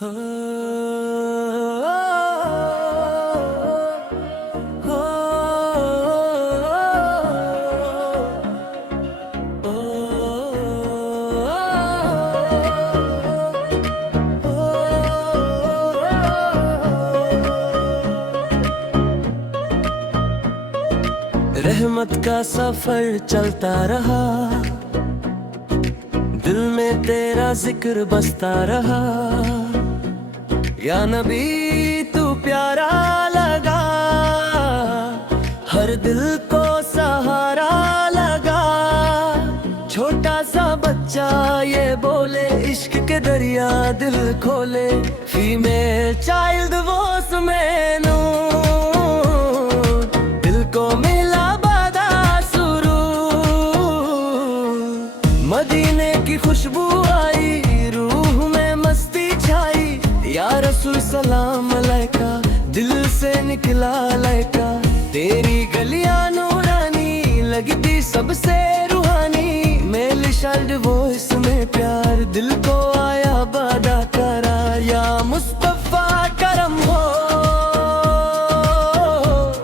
रहमत का सफर चलता रहा, दिल में तेरा जिक्र बसता रहा। या नबी तू प्यारा लगा, हर दिल को सहारा लगा। छोटा सा बच्चा ये बोले, इश्क के दरिया दिल खोले। फीमेल चाइल्ड वॉइस में नूर, दिल को मिला बादा सुरूर। मदीने की खुशबू आई, रूह में मस्ती छाई। या रसूल सलाम अलैका, दिल से निकला लैका। तेरी गलियां नूरानी लगती सबसे रूहानी। मेल चाइल्ड वॉइस में प्यार, दिल को आया बादा करार। या मुस्तफा करम हो,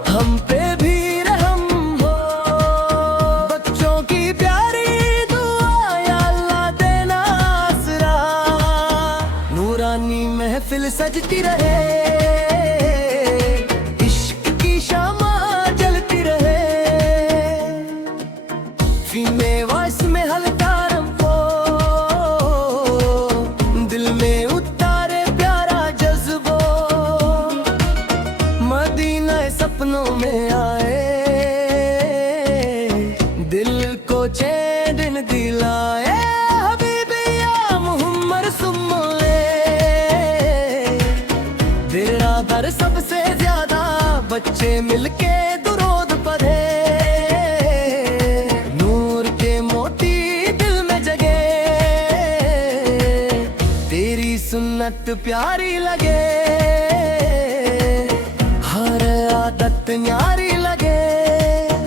हम पे भी रहम हो। बच्चों की प्यारी दुआ, या अल्लाह देना आसरा। नूरानी महफिल सजती रहे, इश्क की शामा जलती रहे। फीमेल वॉइस में हल्का रंपो, दिल में उतारे प्यारा जज्बो। मदीना सपनों में आए, दिल को चैन दिलाए। हबीबी या मोहम्मद सुम्मले, तेरा दर सबसे ज्यादा बच्चे मिलके दुरूद पढ़े। नूर के मोती दिल में जगे, तेरी सुन्नत प्यारी लगे। हर आदत न्यारी लगे।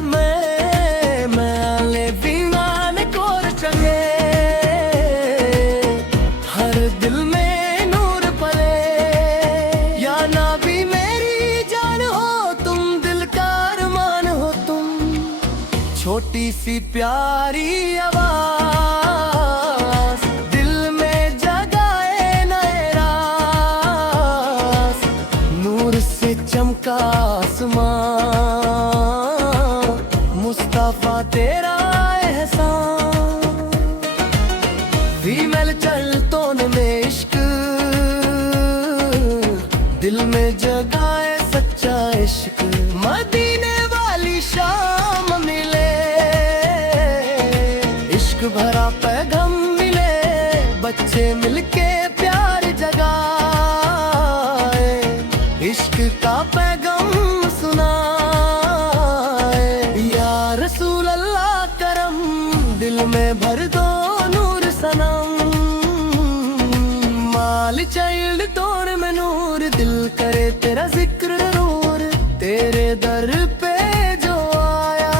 मैं बीमान कोर चंगे, हर दिल में नूर पले। या नबी मेरी जान हो तुम, दिल का अरमान हो तुम। छोटी सी प्यारी आवाज, दिल में जगाए नए राज। नूर से चमका आसमान, मुस्तफा तेरा एहसान। फीमेल चलतों में इश्क, दिल में जगाए सच्चा इश्क। मदीने वाली शाम मिले, इश्क भरा पैगाम मिले। बच्चे मिलके प्यार जगाए, इश्क का पैगाम सुनाए। या रसूल अल्लाह करम, दिल में भर दो नूर सनम। माल चाइल्ड तोड़ में नूर, दिल करे तेरा जिक्र जरूर। तेरे दर पे जो आया,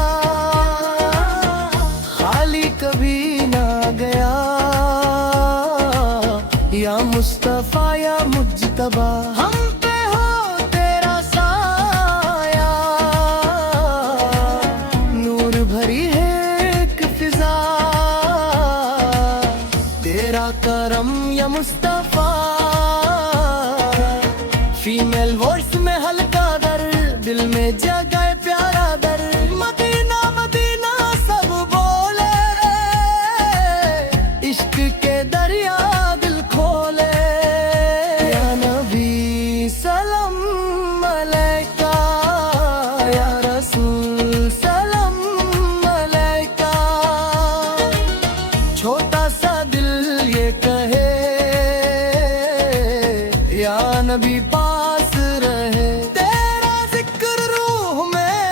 खाली कभी ना गया। या मुस्तफा या मुज्तबा, हम पे हो तेरा साया। नूर भरी है एक फिजा, तेरा करम या मुस्तफा। फीमेल वॉइस में हल्का दर, दिल में जगाए प्यारा दर। मदीना मदीना सब बोले, इश्क के दरिया दिल खोले। या नबी सलाम अलैका, या रसूल सलाम अलैका। छोटा सा दिल ये कहे, या नबी पास रहे। तेरा जिक्र रूह में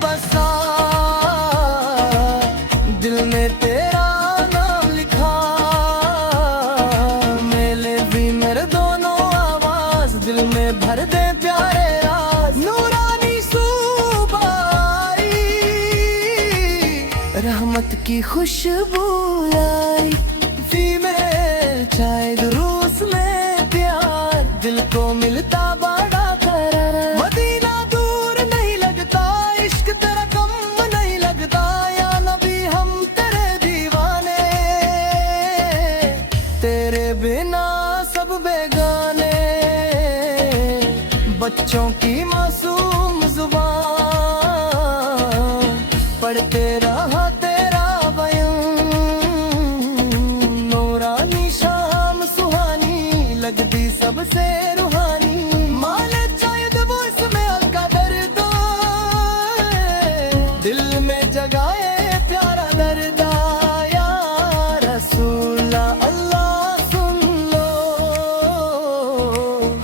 बसा, दिल में तेरा नाम लिखा। मेले भी मेरे दोनों आवाज, दिल में भर दे प्यारे राज। नूरानी सुबह आई, रहमत की खुशबू आई। फीमेल चाइल्ड रूस में प्यार, को मिलता बड़ा करार। मदीना दूर नहीं लगता, इश्क तेरा कम नहीं लगता, या नबी हम तेरे दीवाने, तेरे बिना सब बेगाने। बच्चों की मासूम जुबान पढ़ते रहा तेरा बयान, नूरानी शाम सुहानी लगती सबसे रूहानी। माले चाहे तो वो इसमें हल्का दर्द दिल में जगाए प्यारा दर्द। या रसूल अल्लाह सुन लो,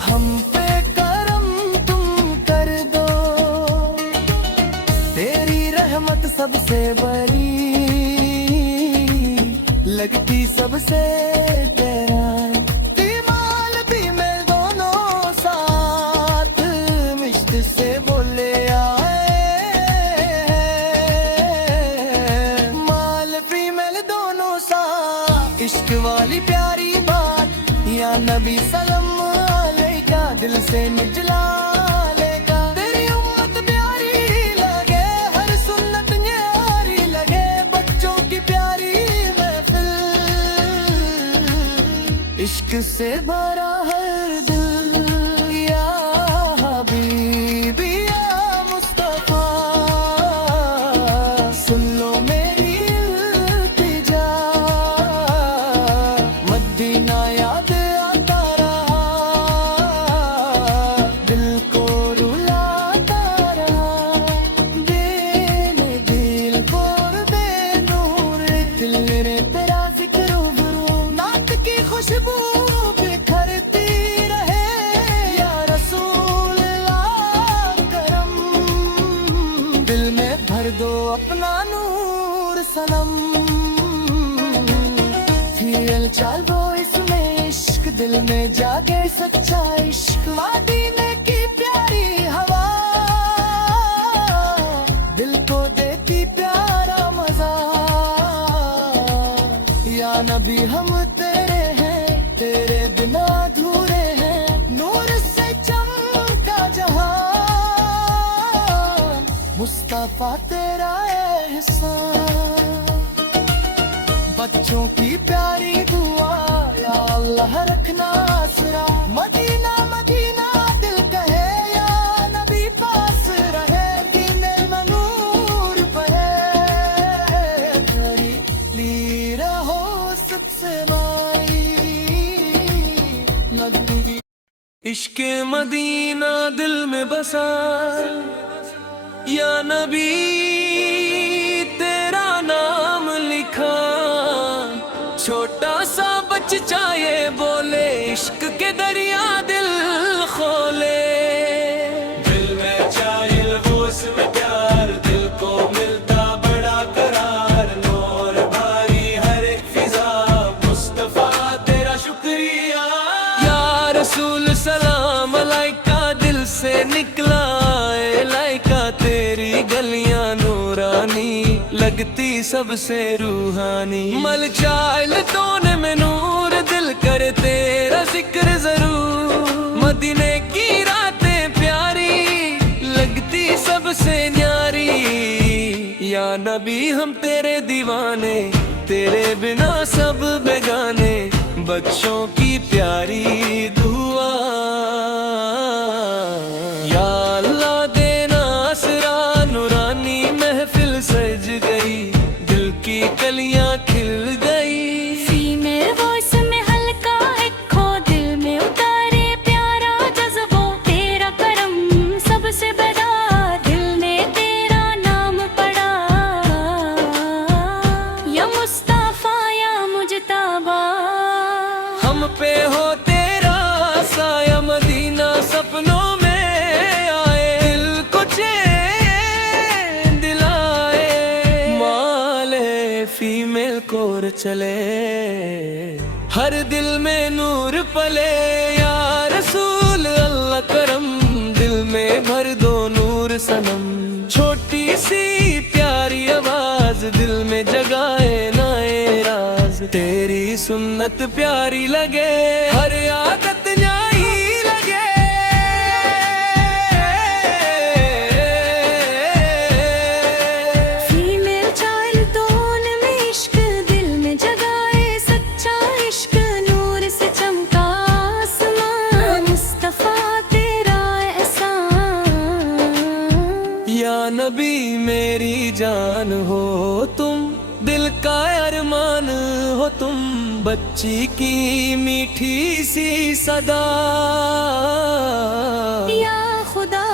हम पे करम तुम कर दो, तेरी रहमत सबसे बड़ी लगती सबसे तेरा। दीवाल भी में दोनों साथ मिश्त से बोले आए, माल फीमेल दोनों साथ। इश्क वाली प्यारी बात या नबी सलम अलैका, दिल से निचला लेगा। तेरी उम्मत प्यारी लगे, हर सुन्नत न्यारी लगे, बच्चों की प्यारी महफिल, इश्क से भरा हर दिल। या हबीबी या मुस्तफा, सुन लो मेरी इल्तिजा, मदीना याद आता रहा, दिल को रुलाता रहा। दिल को बेनूर दिल रे तेरा जिक्र गुरु, नात की खुशबू बिखरती रहे, या रसूल अल्लाह करम, दिल में भर दो अपना नूर सनम। हियल चाल वो इसमें इश्क, दिल में जागे सच्चा इश्क। मदीने की प्यारी हवा दिल को देती प्यारा मजा। या नबी हम तेरे हैं, तेरे बिना अधूरे हैं, नूर से चमका जहां, मुस्तफा तेरा एहसान। बच्चों की प्यारी दुआ या अल्लाह रखना आसरा। मदीना मदीना दिल कहे, या नबी पास रहे, दीने मनूर पहे, ली रहो सबसे माई नबी। इश्क मदीना दिल में बसा, या नबी तेरा नाम लिखा। छोटा सा बच्चा ये बोले, इश्क के दरिया दिल खोले। दिल में चाहिए वो उसमें प्यार, दिल को मिलता बड़ा करार, नूर भारी हर एक फिजा, मुस्तफा तेरा शुक्रिया। या रसूल सलाम अलैका, दिल से निकला लाइका, तेरी गलियां नूरानी लगती सबसे रूहानी। मल चाल तोने में नूर, दिल करे तेरा जिक्र जरूर। मदीने की रातें प्यारी लगती सबसे न्यारी, या नबी हम तेरे दीवाने, तेरे बिना सब बेगाने। बच्चों की प्यारी दुआ, या अल्लाह देना आसरा। नूरानी महफिल सज गई, दिल की कलियां खिल गई। फीमेल वॉइस में हल्का एखो, दिल में उतारे प्यारा जज्बो, तेरा करम सबसे बड़ा, दिल ने तेरा नाम पढ़ा। या मुस्तफा या मुजतबा, हम पे हो तेरा साया, मदीना सपनों में आए, दिल को चैन दिलाए। माले फीमेल कोर चले, हर दिल में नूर पले। या रसूल अल्लाह करम, दिल में भर दो नूर सनम। छोटी सी प्यारी आवाज दिल में जगाए नाए राज, तेरी सुन्नत प्यारी लगे, हर आदत न्याई लगे। का अरमान हो तुम, बच्ची की मीठी सी सदा। या खुदा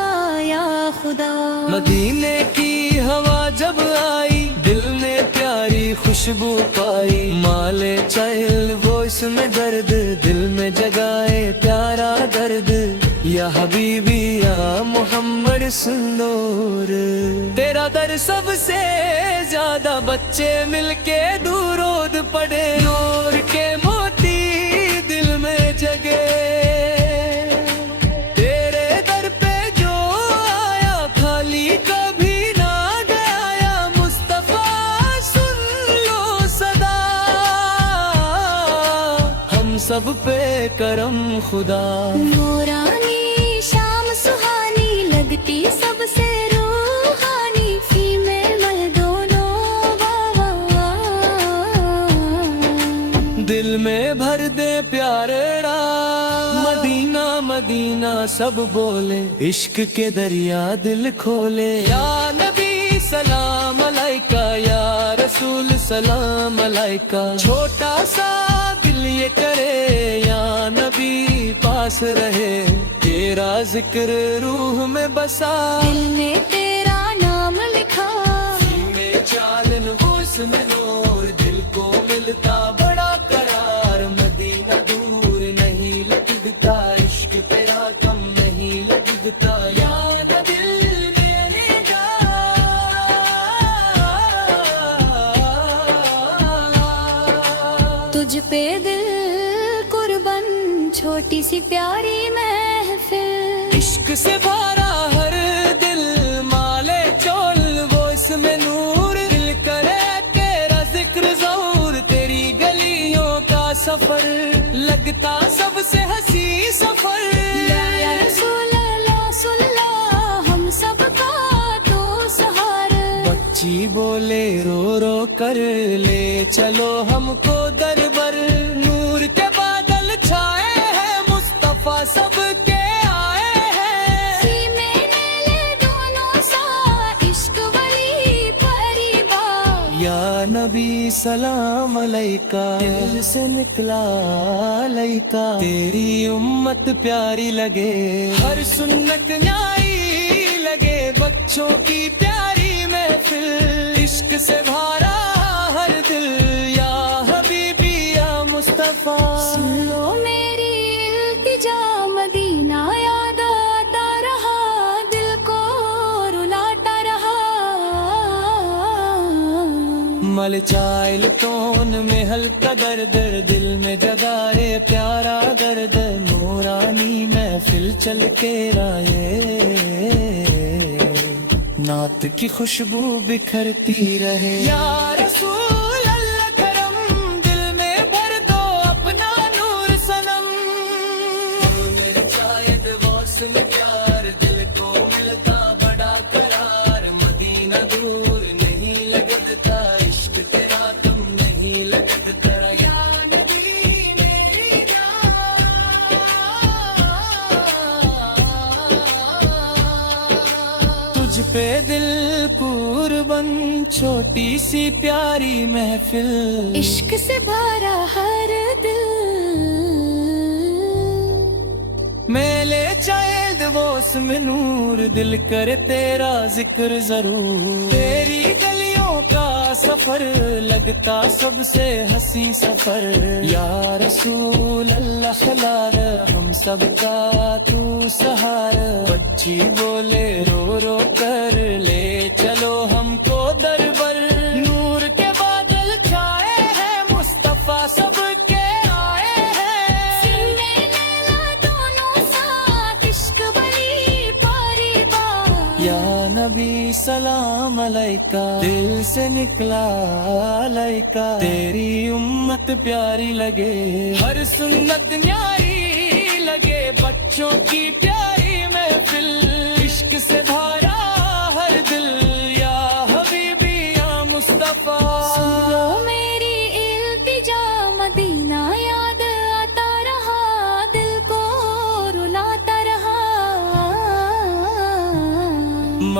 या खुदा। मदीने की हवा जब आई, दिल ने प्यारी खुशबू पाई। माले चहल वो इसमें दर्द, दिल में जगाए प्यारा दर्द। या हबीबी या मोहम्मद सुंदर, तेरा दर सबसे ज्यादा बच्चे मिलके दूरोद पड़े। नूर के मोती दिल में जगे, तेरे दर पे जो आया खाली कभी ना गया। मुस्तफा सुन लो सदा, हम सब पे करम खुदा। नूरानी शाम सुहानी लगती सबसे रूहानी, फीमेल मर्द दोनों वाह। दिल में भर दे प्यारेड़ा, मदीना मदीना सब बोले। इश्क के दरिया दिल खोले। या नबी सलाम अलैका, या रसूल सलाम अलैका। छोटा सा दिल ये करे, या नबी पास रहे। तेरा जिक्र रूह में बसा, दिल ने तेरा नाम लिखा। में चालन हुस्न नूर, दिल को मिलता बड़ा करार। मदीना दूर नहीं लगता, इश्क तेरा कम नहीं लगता। या दिल देने जा, तुझ पे दिल कुर्बान, छोटी सी प्यारी महफिल। इश्क से भरा हर दिल, माले चोल वो इसमें नूर। दिल करे तेरा जिक्र ज़रूर, तेरी गलियों का सफर लगता सबसे हंसी सफर। या रसूल अल्लाह सुन ला, हम सबका तो सहारा। बच्ची बोले रो रो कर, ले चलो हमको दरबर। नूर के बादल छाए हैं, मुस्तफा सबके आए हैं। फीमेल दोनों सा, इश्क वली परिवार। या नबी सलाम अलैका, दिल से निकला अलैका। तेरी उम्मत प्यारी लगे, हर सुन्नत न्यारी लगे। बच्चों की प्यारी महफिल, इश्क से भरा हर दिल। या हबीबी या मुस्तफा, सुन लो मेरी इल्तिजा, मदीना याद आता रहा, दिल को रुलाता रहा। मल चाइल तोन में हल्का दर्द, दिल में जगाए प्यारा दर्द। नूरानी महफिल चल के राये, नात की खुशबू बिखरती रहे। या रसूल अल्लाह करम, दिल में भर दो अपना नूर सनम। मेरे शायद मौसम प्यार, दिल को मिलता बड़ा करार। मदीना दूर नहीं लगता, इश्क तेरा तुम नहीं लगता। या नबी मेरी जान, तुझ पे दिल कुर्बान, छोटी सी प्यारी महफिल। इश्क से भरा हर दिल। मेले चाहेद वो उसमें नूर, दिल करे तेरा जिक्र जरूर। तेरी गलियों का सफर लगता सबसे हंसी सफर। या रसूल अल्लाह खलार, हम सबका तू सहारा। बच्ची बोले रो रो कर, ले चलो हमको दरबर। नूर के बादल छाए हैं, मुस्तफा सबके आए हैं। फीमेल दोनों साथ, इश्क वली परिवार। या नबी सलाम अलैका, दिल से निकला अलैका। तेरी उम्मत प्यारी लगे, हर सुन्नत न्यारी लगे। बच्चों की प्यारी महफिल, इश्क से भरा हर दिल। या हबीबी या मुस्तफा, सुन लो मेरी इल्तिजा, मदीना याद आता रहा, दिल को रुलाता रहा।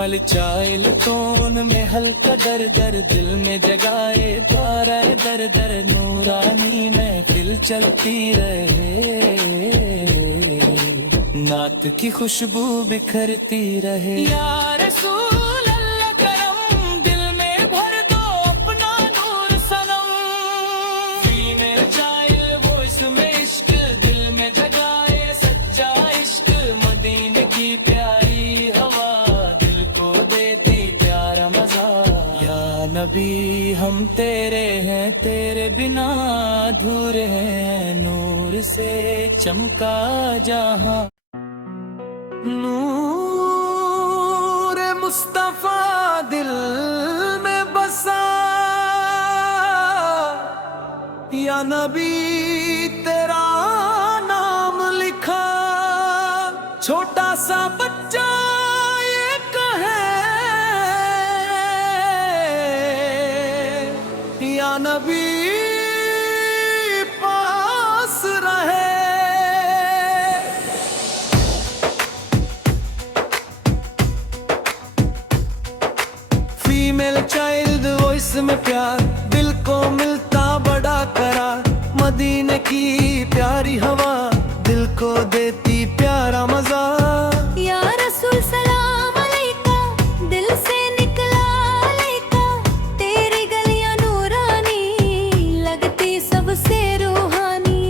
मलचाइल टोन में हल्का दर दर दिल में जगाए द्वारा दर दर नूरानी महफिल चलती रहे नात की खुशबू बिखरती रहे या रसूल अल्लाह करम दिल में भर दो अपना नूर सनम फीमेल चाइल्ड वॉइस में इश्क दिल में जगाए सच्चा इश्क मदीने की प्यारी हवा दिल को देती प्यारा मजा या नबी हम तेरे हैं तेरे बिना अधूरे हैं नूर से चमका जहां नूर मुस्तफा दिल में बसा या नबी तेरा नाम लिखा छोटा सा बच्चा ये कहे या नबी पास रहे फीमेल चाइल्ड वॉइस में प्यार दिल को मिलता बड़ा करार मदीने की प्यारी हवा दिल को देती प्यारा मजा या रसूल सलाम अलैका दिल से निकला अलैका तेरी गलियां नूरानी लगती सबसे रूहानी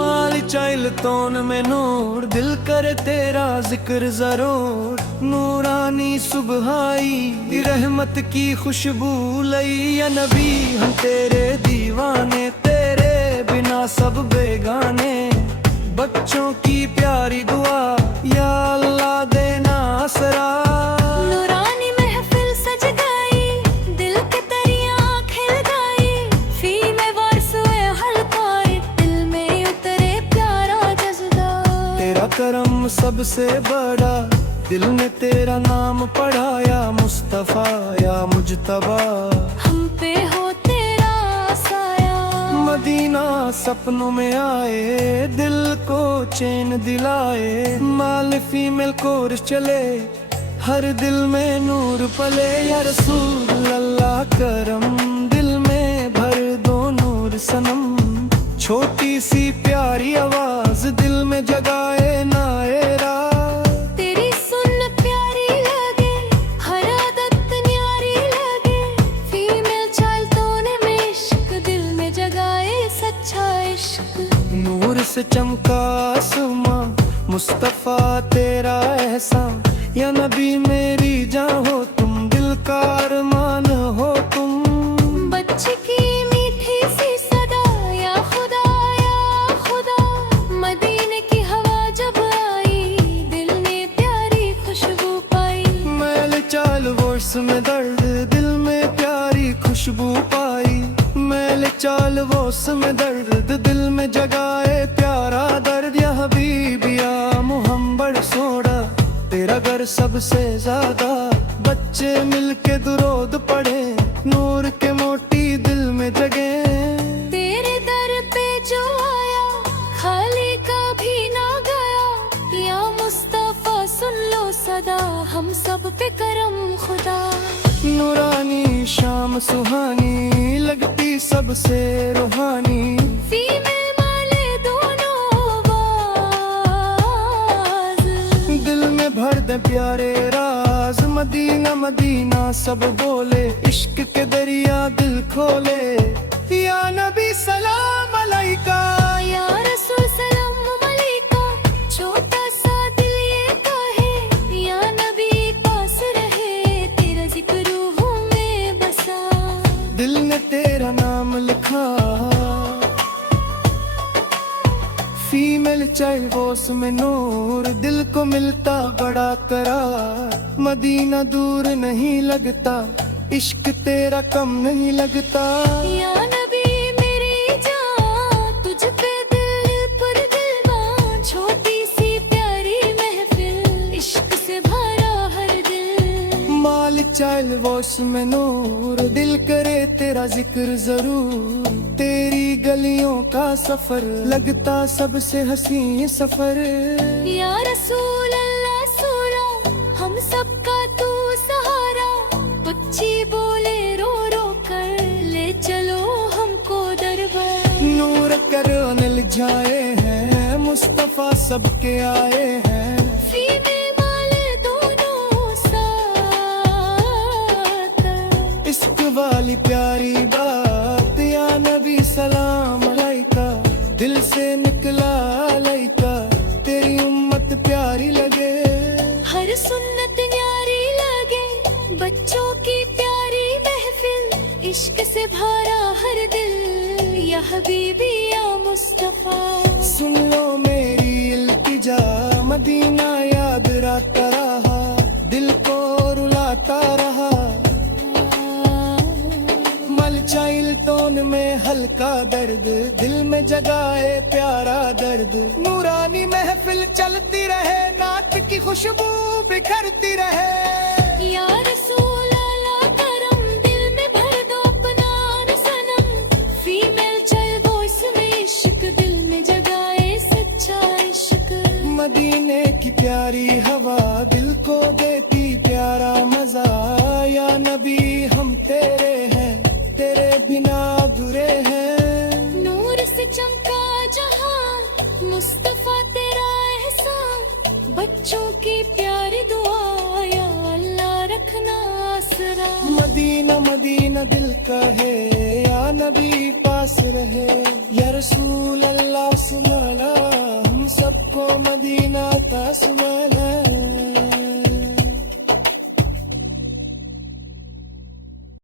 माल चाइल्ड तोन में नूर दिल करे तेरा जिक्र जरूर नूरानी सुबह आई रहमत की खुशबू लई या नबी हम तेरे दीवाने तेरे बिना सब बेगाने बच्चों की प्यारी दुआ या अल्लाह देना असरा नूरानी महफिल सज गई दिल के तरियां खिल गई फीमेल वॉइस में हल्काए दिल में उतरे प्यारा जज्बा तेरा करम सबसे बड़ा दिल ने तेरा नाम पढ़ाया मुस्तफा या मुजतबा हम पे हो तेरा साया मदीना सपनों में आए दिल को चैन दिलाए माल फीमेल कोर्स चले हर दिल में नूर पले या रसूल अल्लाह करम दिल में भर दो नूर सनम छोटी सी प्यारी आवाज दिल में जगाए नायरा तेरी सुन प्यारी लगे हर आदत न्यारी लगे फीमेल चाइल्ड तूने में इश्क दिल में जगाए सच्चा इश्क नूर से चमका आसमां मुस्तफा तेरा एहसान या नबी मेरी जान हो तुम दिल का अरमान हो तुम बच्चे की मीठी सी सदा या खुदा मदीने की हवा जब आई दिल ने प्यारी खुशबू पाई मैल चाल वॉइस में दर्द दिल में प्यारी खुशबू पाई मैल चाल वॉइस में दर्द दिल में जगाए प्यारा दर्द या हबीब या मुहम्मद सोड़ा तेरा घर सबसे ज्यादा बच्चे मिलके दुरूद पढ़े नूर के मोटी दिल में जगे तेरे दर पे जो आया खाली कभी ना गया या मुस्तफा सुन लो सदा हम सब पे करम खुदा नूरानी शाम सुहानी लगती सबसे रूहानी फीमेल माले दोनों आवाज दिल में भर दे प्यारे राज मदीना मदीना सब बोले इश्क के दरिया दिल खोले या नबी सलाम अलैका या रसूल सलाम अलैका छोटा सा दिल ये कहे या नबी पास रहे तेरा जिक्र रूहों में बसा दिल ने तेरा नाम लिखा फीमेल चाइल्ड वॉइस में नूर दिल को मिलता बड़ा करार मदीना दूर नहीं लगता इश्क तेरा कम नहीं लगता या नबी मेरी जान तुझ पे दिल पर दिलवान छोटी सी प्यारी महफिल इश्क से भरा हर दिल माल चाइल्ड वॉइस में नूर दिल करे तेरा जिक्र जरूर तेरी गलियों का सफर लगता सबसे हसी सफर या रसूल अल्लाह सोला हम सबका तू सहारा कर अनिल जाए हैं, मुस्तफा सबके आए हैं। फीमे माल दोनों साथ, इश्क वाली प्यारी बात या नबी सलाम अलैका, दिल से निकला अलैका, तेरी उम्मत प्यारी लगे। हर सुन्नत न्यारी लगे, बच्चों की प्यारी महफिल, इश्क से भरा हर दिल, या हबीबी या मुस्तफा। सुन लो मेरी इल्तिजा, मदीना याद आता रहा, दिल को रुलाता रहा। मलचाइल टोन में हल्का दर्द, दिल में जगाए प्यारा दर्द। नूरानी महफिल चलती रहे, नात की खुशबू बिखरती रहे। या रसूल अल्लाह करम, दिल में भर दो अपना सनम। फीमेल चल वॉइस में इश्क, दिल में जगाए सच्चा इश्क। मदीने की प्यारी हवा, दिल को देती प्यारा मजा। या नबी हम तेरे हैं, तेरे बिना अधूरे हैं। नूर से चमका जहां, मुस्तफा तेरा एहसान। बच्चों की प्यारी दुआ, या अल्लाह रखना आसरा। मदीना मदीना दिल कहे, या नबी पास रहे। या रसूल अल्लाह सुमाला, हम सबको मदीना का सुमा।